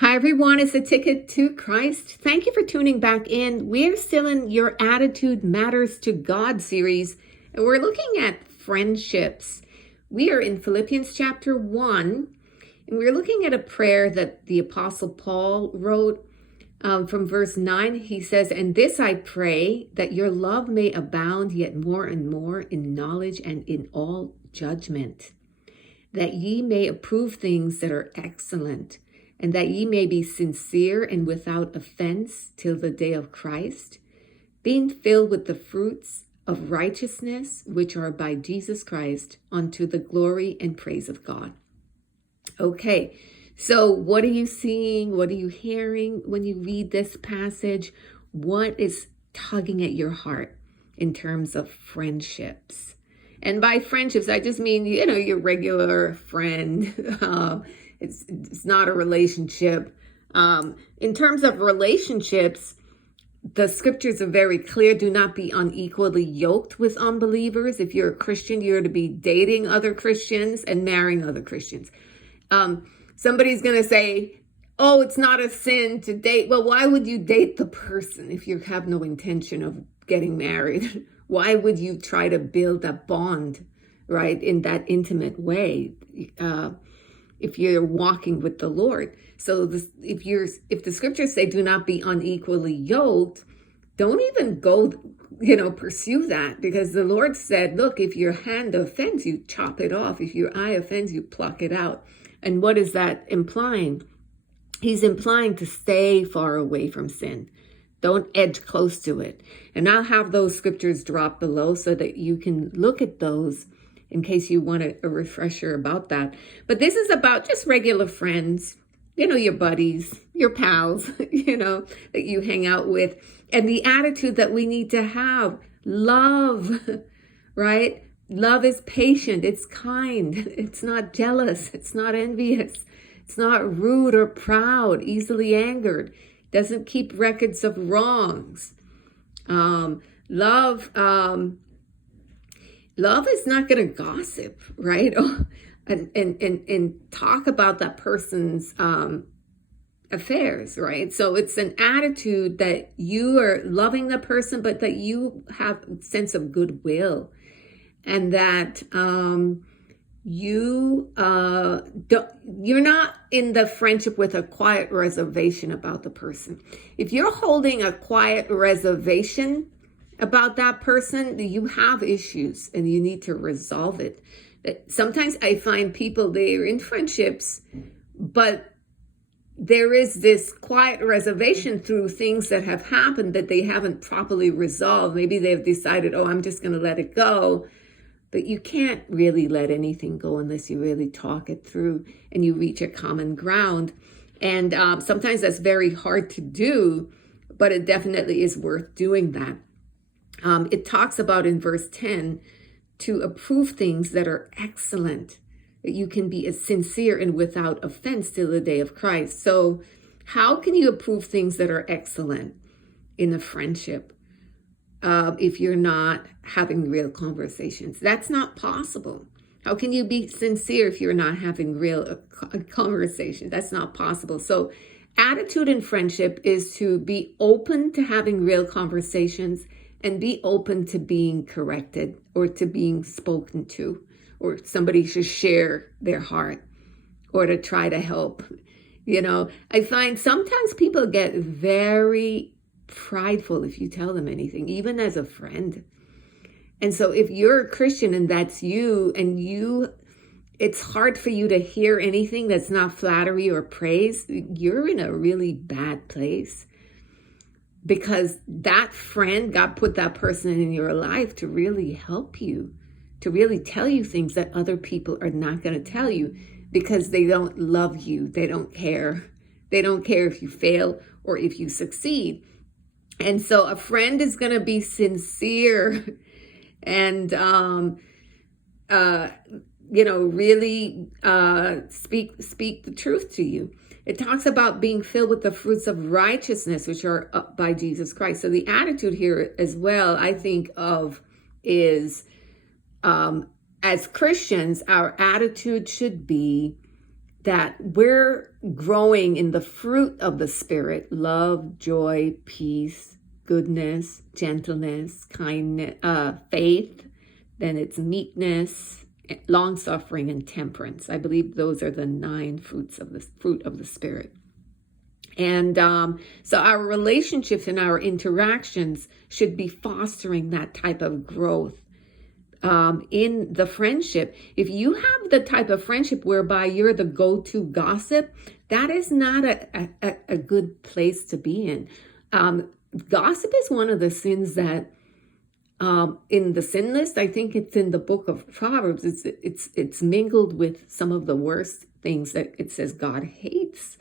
Hi, everyone. It's a ticket to Christ. Thank you for tuning back in. We're still in Your Attitude Matters to God series, and we're looking at friendships. We are in Philippians chapter 1, and we're looking at a prayer that the Apostle Paul wrote from verse 9. He says, "And this I pray, that your love may abound yet more and more in knowledge and in all judgment, that ye may approve things that are excellent, and that ye may be sincere and without offense till the day of Christ, being filled with the fruits of righteousness, which are by Jesus Christ, unto the glory and praise of God." Okay, so what are you seeing? What are you hearing when you read this passage? What is tugging at your heart in terms of friendships? And by friendships, I just mean, your regular friend. It's not a relationship. In terms of relationships, the scriptures are very clear. Do not be unequally yoked with unbelievers. If you're a Christian, you're to be dating other Christians and marrying other Christians. Somebody's going to say, oh, it's not a sin to date. Well, why would you date the person if you have no intention of getting married? Why would you try to build a bond, right, in that intimate way? If you're walking with the Lord. So if the scriptures say do not be unequally yoked, don't even go, pursue that, because the Lord said, look, if your hand offends you, chop it off. If your eye offends you, pluck it out. And what is that implying? He's implying to stay far away from sin. Don't edge close to it. And I'll have those scriptures drop below so that you can look at those in case you want a refresher about that. But this is about just regular friends, your buddies, your pals, that you hang out with. And the attitude that we need to have, love, right? Love is patient, it's kind, it's not jealous, it's not envious, it's not rude or proud, easily angered, doesn't keep records of wrongs. Love is not going to gossip, right? and talk about that person's affairs, right? So it's an attitude that you are loving the person, but that you have a sense of goodwill, and that you're not in the friendship with a quiet reservation about the person. If you're holding a quiet reservation about that person, you have issues and you need to resolve it. Sometimes I find people, they're in friendships, but there is this quiet reservation through things that have happened that they haven't properly resolved. Maybe they've decided, oh, I'm just going to let it go. But you can't really let anything go unless you really talk it through and you reach a common ground. And sometimes that's very hard to do, but it definitely is worth doing that. It talks about in verse 10 to approve things that are excellent, that you can be as sincere and without offense till the day of Christ. So how can you approve things that are excellent in a friendship if you're not having real conversations? That's not possible. How can you be sincere if you're not having real conversation? That's not possible. So attitude in friendship is to be open to having real conversations and be open to being corrected or to being spoken to, or somebody should share their heart or to try to help. I find sometimes people get very prideful if you tell them anything, even as a friend. And so if you're a Christian and that's you, and it's hard for you to hear anything that's not flattery or praise, you're in a really bad place. Because that friend, God put that person in your life to really help you, to really tell you things that other people are not going to tell you because they don't love you. They don't care. They don't care if you fail or if you succeed. And so a friend is going to be sincere and, really speak the truth to you. It talks about being filled with the fruits of righteousness, which are by Jesus Christ. So the attitude here as well, I think of is as Christians, our attitude should be that we're growing in the fruit of the Spirit: love, joy, peace, goodness, gentleness, kindness, faith. Then it's meekness, long suffering, and temperance. I believe those are the 9 fruit of the Spirit. And so our relationships and our interactions should be fostering that type of growth in the friendship. If you have the type of friendship whereby you're the go-to gossip, that is not a good place to be in. Gossip is one of the sins that in the sin list, I think it's in the book of Proverbs, it's mingled with some of the worst things that it says God hates,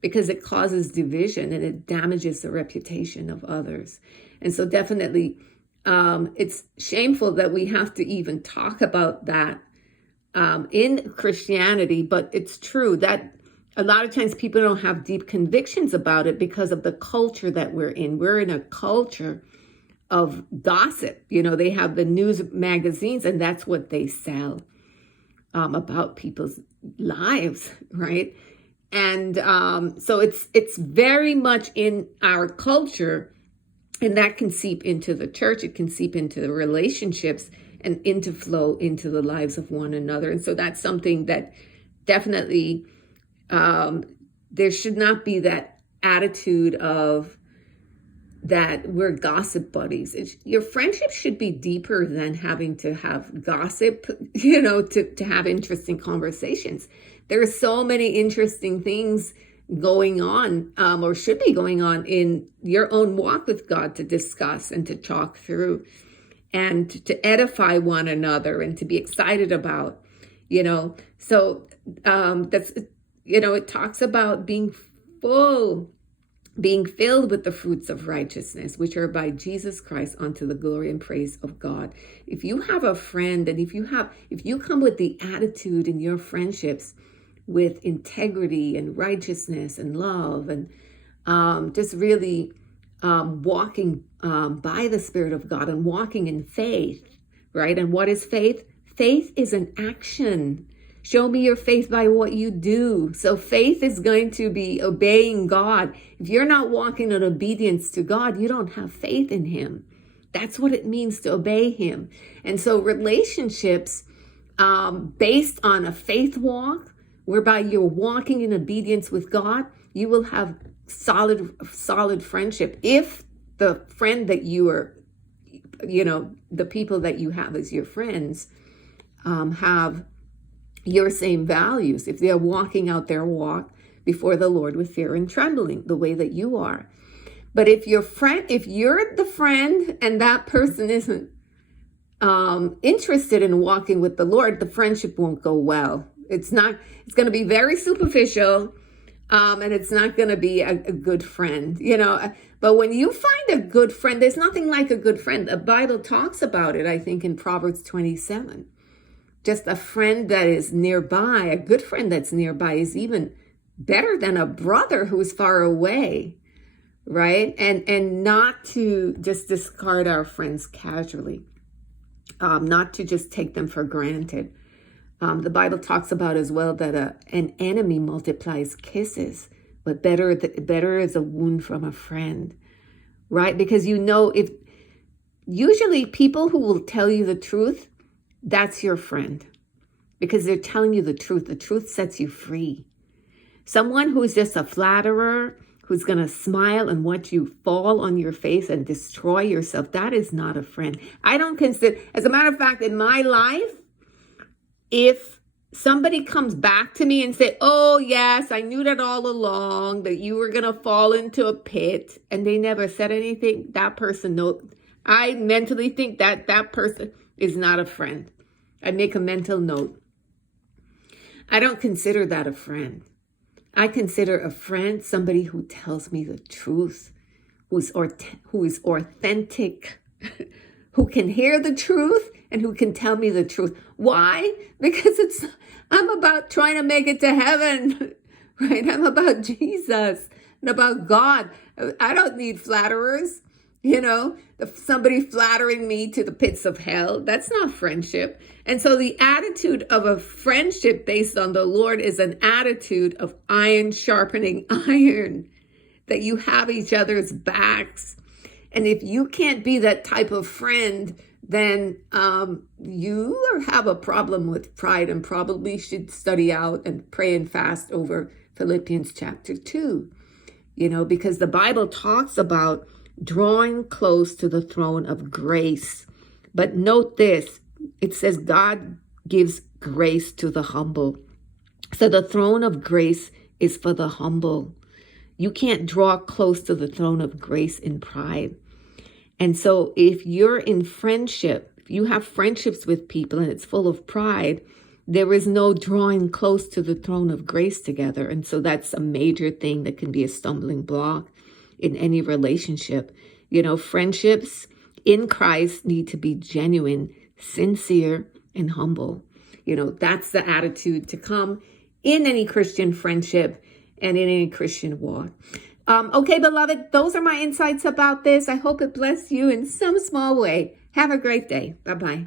because it causes division and it damages the reputation of others. And so definitely it's shameful that we have to even talk about that in Christianity, but it's true that a lot of times people don't have deep convictions about it because of the culture that we're in. We're in a culture of gossip. You know, they have the news magazines and that's what they sell about people's lives, right? And so it's very much in our culture, and that can seep into the church. It can seep into the relationships and flow into the lives of one another. And so that's something that definitely there should not be that attitude of that we're gossip buddies. Your friendship should be deeper than having to have gossip, you know, to have interesting conversations. There are so many interesting things going on or should be going on in your own walk with God to discuss and to talk through and to edify one another and to be excited about, you know. So that's, you know, it talks about being filled with the fruits of righteousness, which are by Jesus Christ unto the glory and praise of God. If you have a friend, and if you come with the attitude in your friendships with integrity and righteousness and love and just really walking by the Spirit of God and walking in faith, right? And what is faith? Faith is an action. Show me your faith by what you do. So faith is going to be obeying God. If you're not walking in obedience to God, you don't have faith in Him. That's what it means to obey Him. And so relationships based on a faith walk, whereby you're walking in obedience with God, you will have solid friendship. If the friend that you are, you know, the people that you have as your friends have your same values, if they're walking out their walk before the Lord with fear and trembling, the way that you are. But if you're the friend and that person isn't interested in walking with the Lord, the friendship won't go well. It's going to be very superficial, and it's not going to be a good friend, you know. But when you find a good friend, there's nothing like a good friend. The Bible talks about it, I think, in Proverbs 27. Just a friend that is nearby, a good friend that's nearby is even better than a brother who's far away, right? And not to just discard our friends casually, not to just take them for granted. The Bible talks about as well that an enemy multiplies kisses, but better is a wound from a friend, right? Because you know, if usually people who will tell you the truth, that's your friend, because they're telling you the truth. The truth sets you free. Someone who's just a flatterer, who's going to smile and watch you fall on your face and destroy yourself, that is not a friend. I don't consider, as a matter of fact, in my life, if somebody comes back to me and say, oh, yes, I knew that all along, that you were going to fall into a pit, and they never said anything, that person, no, I mentally think that that person is not a friend. I make a mental note. I don't consider that a friend. I consider a friend somebody who tells me the truth, who is authentic, who can hear the truth and who can tell me the truth. Why? Because I'm about trying to make it to heaven, right? I'm about Jesus and about God. I don't need flatterers. You know, somebody flattering me to the pits of hell, that's not friendship. And so the attitude of a friendship based on the Lord is an attitude of iron sharpening iron, that you have each other's backs. And if you can't be that type of friend, then you have a problem with pride and probably should study out and pray and fast over Philippians chapter 2, because the Bible talks about drawing close to the throne of grace. But note this, it says God gives grace to the humble. So the throne of grace is for the humble. You can't draw close to the throne of grace in pride. And so if you're in friendship, if you have friendships with people and it's full of pride, there is no drawing close to the throne of grace together. And so that's a major thing that can be a stumbling block in any relationship. Friendships in Christ need to be genuine, sincere, and humble. That's the attitude to come in any Christian friendship and in any Christian walk. Okay, beloved, those are my insights about this. I hope it blessed you in some small way. Have a great day. Bye-bye.